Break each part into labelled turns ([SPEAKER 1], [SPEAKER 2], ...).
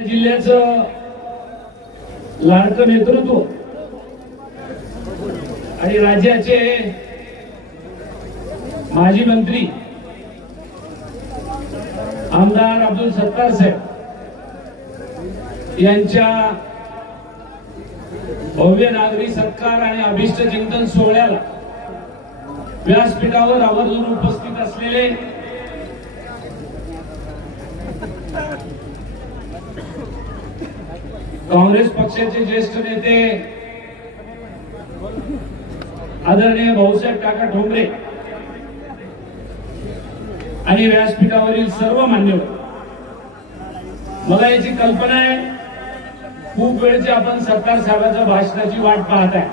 [SPEAKER 1] जिल्ह्याचं लाडकं नेतृत्व आणि राज्याचे माजी मंत्री आमदार अब्दुल सत्तार साहेब यांच्या भव्य नागरी सत्कार आणि अभिष्ट चिंतन सोहळ्याला व्यासपीठावर आवर्जून उपस्थित असलेले काँग्रेस पक्षाचे ज्येष्ठ नेते आदरणीय भाऊसाहेब काका ठोंबरे आणि व्यासपीठावरील सर्व मान्यवर. मला याची कल्पना आहे खूप वेळची आपण सरकार साहेबांच्या भाषणाची वाट पाहत आहे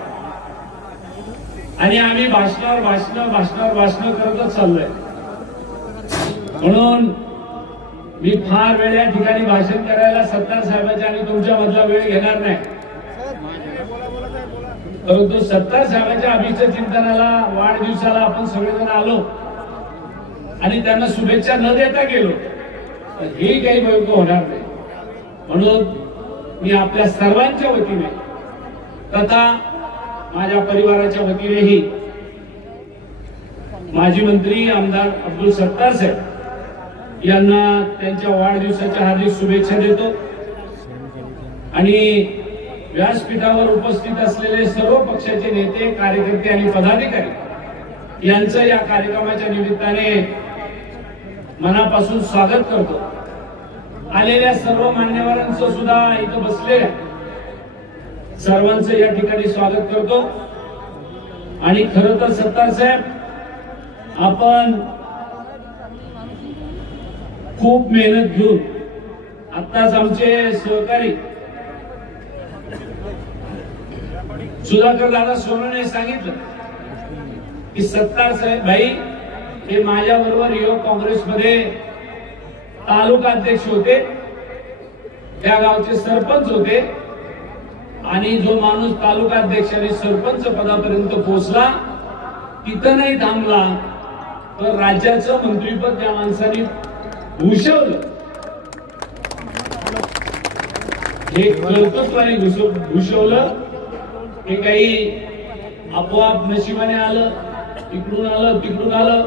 [SPEAKER 1] आणि आम्ही भाषणावर भाषण भाषणावर भाषण करतच चाललोय. म्हणून मी फार वेळ या ठिकाणी भाषण करायला सत्तार साहेबांच्या आणि तुमच्या मधला वेळ घेणार नाही. परंतु सत्तार साहेबांच्या अभिष्ट चिंतनाला वाढदिवसाला आपण सगळेजण आलो. आणि त्यांना शुभेच्छा न देता गेलो. तर हे काही भयंकर होणार नाही. म्हणून मी आपल्या सर्वांच्या वतीने तथा माझ्या परिवाराच्या वतीनेही माजी मंत्री आमदार अब्दुल सत्तार साहेब यांना त्यांच्या वाढदिवसाच्या हार्दिक शुभेच्छा देतो. आणि व्यासपीठावर उपस्थित असलेले सर्व पक्षाचे नेते कार्यकर्ते आणि पदाधिकारी यांचं या कार्यक्रमाच्या निमित्ताने मनापासून स्वागत करतो. आलेल्या सर्व मान्यवरांचं सुद्धा इथं बसलेल्या सर्वांचं या ठिकाणी स्वागत करतो. आणि खर तर सत्तार साहेब आपण खूप मेहनत घेऊन. आताच आमचे सहकारी सुधाकर दादा सोनने सांगितलं की सत्तार साहेब भाई हे माझ्या बरोबर युवक काँग्रेसमध्ये तालुका अध्यक्ष होते त्या गावचे सरपंच होते आणि जो माणूस तालुका अध्यक्ष आणि सरपंच पदापर्यंत पोहोचला तिथं नाही थांबला तर राज्याचं मंत्रीपद त्या माणसाने भूषण. हे कर्तृत्वाने भूषवलं हे काही आपोआप नशिबाने आलं इकडून आलं तिकडून आलं.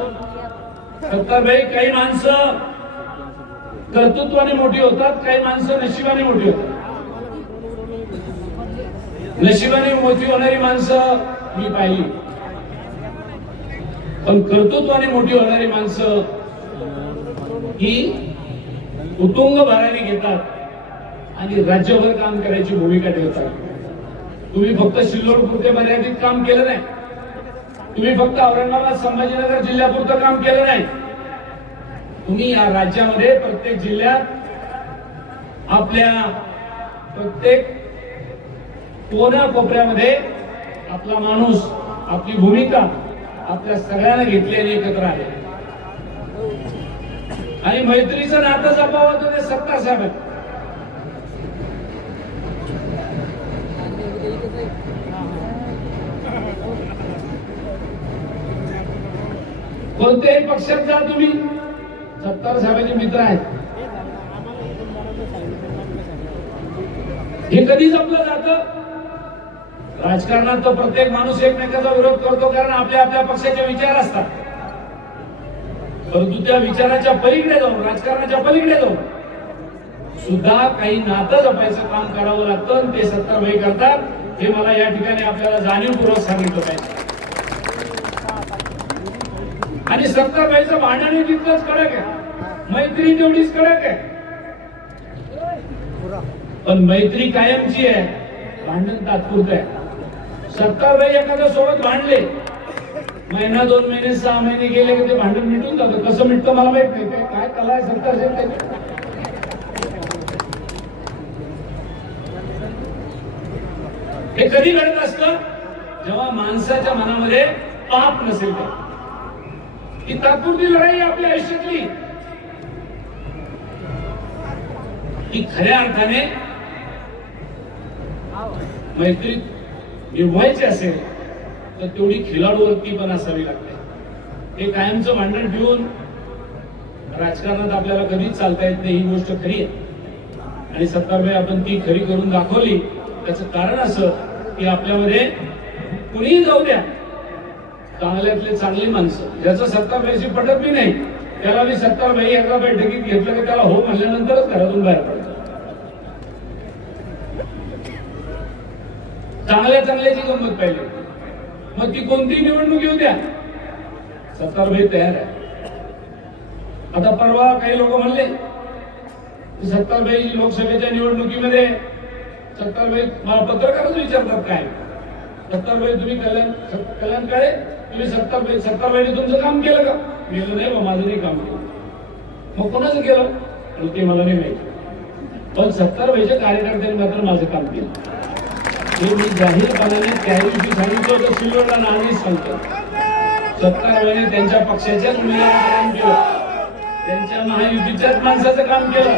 [SPEAKER 1] सत्तारभाई काही माणसं कर्तृत्वाने मोठी होतात काही माणसं नशिबाने मोठी होतात. नशिबाने मोठी होणारी माणसं मी पाहिली. पण कर्तृत्वाने मोठी होणारी माणसं ही उतुंग भाराने घेतात आणि राज्यभर काम करायची भूमिका ठेवतात. तुम्ही फक्त सिल्लोड पुरते मर्यादित काम केलं नाही. तुम्ही फक्त औरंगाबाद संभाजीनगर जिल्ह्यापुरतं काम केलं नाही. तुम्ही या राज्यामध्ये प्रत्येक जिल्ह्यात आपल्या प्रत्येक कोण्या कोपऱ्यामध्ये आपला माणूस आपली भूमिका आपल्या सगळ्यांना घेतलेली एकत्र आहे आणि मैत्रीचं नातं जपावं तर ते सत्ता साहेब कोणत्याही पक्षात जा तुम्ही. सत्तार साहेबांचे मित्र आहेत. हे कधी जपलं जात? राजकारणात तर प्रत्येक माणूस एकमेकाचा विरोध करतो कारण आपल्या आपल्या पक्षाचे विचार असतात. परंतु त्या विचाराच्या पलीकडे जाऊन राजकारणाच्या पलीकडे जाऊन सुद्धा काही नातं जपायचं काम करावं लागतं आणि ते सत्तारभाई करतात. हे मला या ठिकाणी आपल्याला जाणीवपूर्वक सांगितलं पाहिजे. आणि सत्तारभाईचं भांडण तितकंच कडक आहे. मैत्री तेवढीच कडक आहे. पण मैत्री कायमची आहे. भांडण तात्पुरतं आहे. सत्ताभाई एखाद्या सोबत भांडले महिना दोन महिने सहा महिने गेले की ते भांडण मिटून जातं कसं मिटतं मला माहीत नाही. काय कला आहे सत्तार हे कधी घडत असतं? जेव्हा माणसाच्या मनामध्ये पाप नसेल तर. ही तात्पुरती लढाई आपल्या आयुष्यातली. ही खऱ्या अर्थाने मैत्री निभवायची असेल तर तेवढी खिलाडूवरती पण असावी लागते. हे कायमचं भांडण ठेवून राजकारणात आपल्याला कधीच चालता येत नाही ही गोष्ट खरी आहे. आणि सत्तारभाई आपण ती खरी करून दाखवली त्याचं कारण असं की आपल्यामध्ये कुणीही जाऊ द्या. चांगल्यातले चांगली माणसं ज्याचं सत्तारबाईशी पटत बी नाही त्याला मी सत्ताबाई एका बैठकीत घेतलं की त्याला हो म्हणल्यानंतरच घरातून बाहेर पडतो. चांगल्या चांगल्याची गंमत पाहिजे मग ती कोणतीही निवडणूक येऊ द्या. सत्तारबाई तयार आहे. आता परवा काही लोक म्हणले की लोकसभेच्या निवडणुकीमध्ये सत्तारबाई मला पत्रकारच विचारतात काय? सत्तारबाई तुम्ही कल्याण कल्याण काळे तुम्ही सत्तारबाई सत्तारबाईने तुमचं काम केलं का? केलं नाही बा माझं नाही काम केलं मग कोणाचं केलं? ते मला नाही माहिती. पण सत्तारबाईच्या कार्यकर्त्यांनी मात्र माझं काम केलं. हे मी जाहीरपणाने त्या दिवशी सांगितलं होतं सिल्वरला नाणी सांगतो सत्तारबाईने त्यांच्या पक्षाच्याच उमेदवाराचं काम केलं. त्यांच्या महायुतीच्याच माणसाचं काम केलं.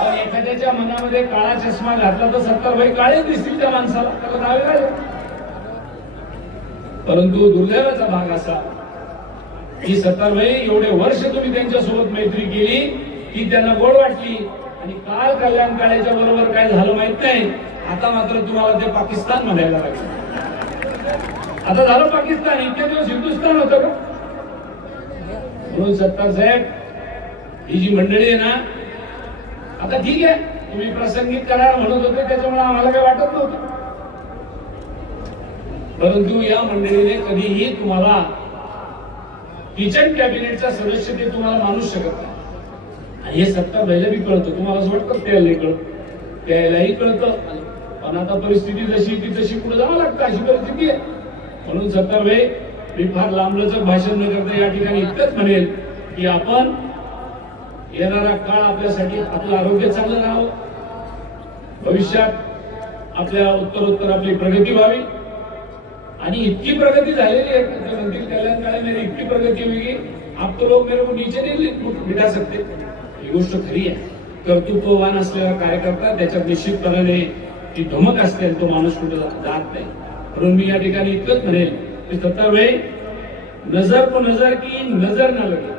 [SPEAKER 1] पण एखाद्याच्या मनामध्ये काळा चष्मा घातला तर सत्ताभाई काळे दिसतील त्या माणसाला. त्याला नावे परंतु दुर्दैवाचा भाग असा की सत्तारबाई एवढे वर्ष तुम्ही त्यांच्यासोबत मैत्री केली की त्यांना गोड वाटली. आणि काल कल्याण काळेच्या बरोबर काय झालं माहीत नाही. आता मात्र तुम्हाला ते पाकिस्तान म्हणायला लागलं. आता झालं पाकिस्तान इतके दिवस हिंदुस्थान होतं का? म्हणून सत्तार साहेब ही जी मंडळी आहे ना आता ठीक आहे तुम्ही प्रसंगित करा म्हणत होते त्याच्यामुळे आम्हाला काही वाटत नव्हतं. परंतु या मंडळीने कधीही तुम्हाला किचन कॅबिनेटचा सदस्य ते तुम्हाला मानूच शकत नाही. हे सत्ता पहिल्या बी कळतं तुम्हाला असं वाटतं त्याला कळत. त्यालाही कळतं. पण आता परिस्थिती जशी ती तशी पुढे जावं लागतं. अशी परिस्थिती आहे. म्हणून सत्तर भाई मी फार लांबलचक भाषण न करता या ठिकाणी इतकंच म्हणेल की आपण येणारा काळ आपल्यासाठी आपलं आरोग्य चांगलं राहावं. भविष्यात आपल्या उत्तरोत्तर आपली प्रगती व्हावी. आणि इतकी प्रगती झालेली आहे. की कल्याण काळे मेरी इतकी प्रगती हुई की आप तो लोग मेरे को नीचे नहीं मिटा सकते? ही गोष्ट खरी आहे. कर्तृत्ववान असलेला कार्यकर्ता त्याच्यात निश्चितपणाने ती धमक असते तो माणूस कुठे जात नाही. म्हणून मी या ठिकाणी इतकंच म्हणेल की सत्तारभाई नजर को नजर की नजर न लगे.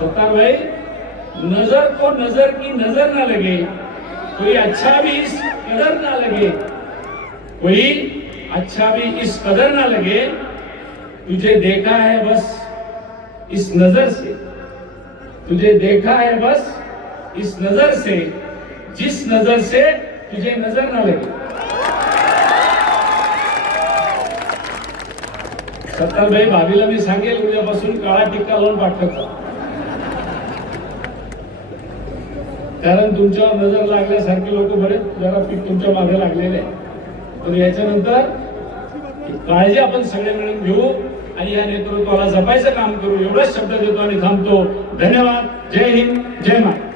[SPEAKER 1] सत्तारभाई नजर को नजर की नजर न लगे. कोई अच्छा भी इस कदर ना लगे. कोई अच्छा भी इस कदर ना लगे. तुझे देखा है बस इस नजर से. तुझे देखा है बस इस नजर से. जिस नजर से तुझे नजर न लगे. सत्तारभाई भाभीला मी सांगेल उद्यापासून काळा टिक्का लावून पाठवत. कारण तुमच्यावर नजर लागल्यासारखे लोक बरेच जरा पीक तुमच्या मागे लागलेले. आहे पण याच्यानंतर काळजी आपण सगळे मिळून घेऊ आणि या नेतृत्वाला जपायचं काम करू. एवढाच शब्द देतो आणि थांबतो. धन्यवाद. जय हिंद. जय महाराज